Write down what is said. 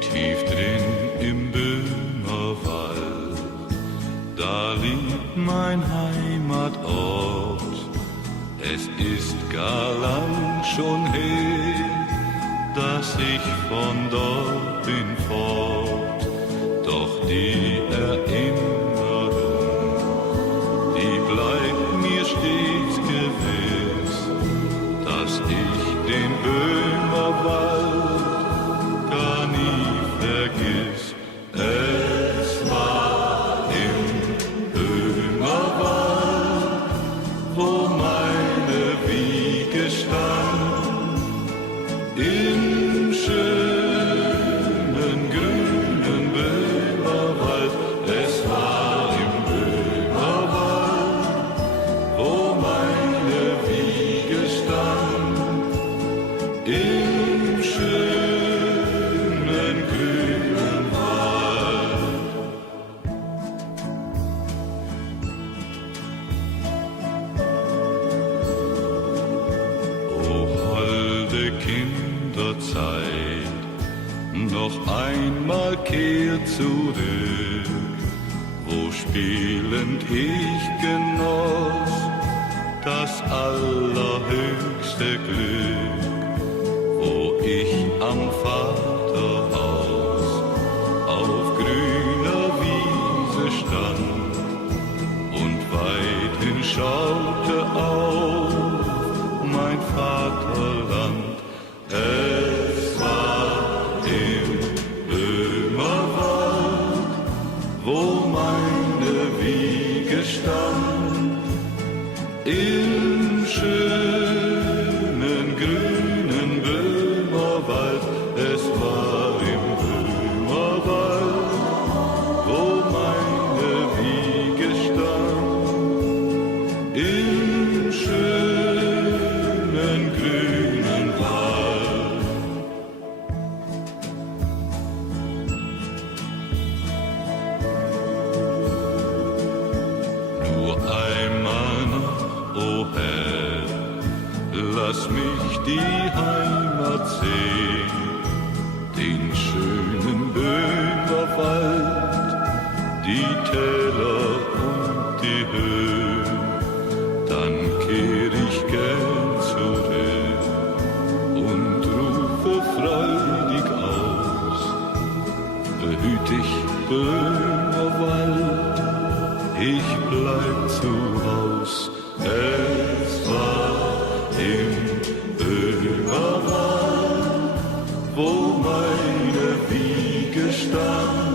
Tief drin im Böhmerwald, da liegt mein Heimatort. Es ist gar lang schon her, dass ich von dort bin fort. Doch die Erinnerung, die bleibt mir stets gewiss, dass ich den Böhmerwald gar nie vergiss. Es war im Böhmerwald, wo meine Wiege stand, im schönen grünen Böhmerwald. Es war im Böhmerwald, wo meine Wiege stand, im schönen grünen Wald. O holde Kinderzeit, noch einmal kehrt zurück, wo spielend ich genoss das allerhöchste Glück, wo ich am Vaterhaus auf grüner Wiese stand und weithin schaute auf mein Vaterland. Es war im Böhmerwald, wo meine Wiege stand, im schönen grünen Böhmerwald. Es war im Böhmerwald, wo meine Wiege stand, im schönen grünen Wald. Nur einmal noch, o Herr, lass mich die Heimat sehen, den schönen Böhmerwald, die Täler und die Höhen. Dann kehr ich gern zurück und rufe freudig aus: behüt dich, Böhmerwald, ich bleib zu Haus. Es war im Böhmerwald, wo meine Wiege stand,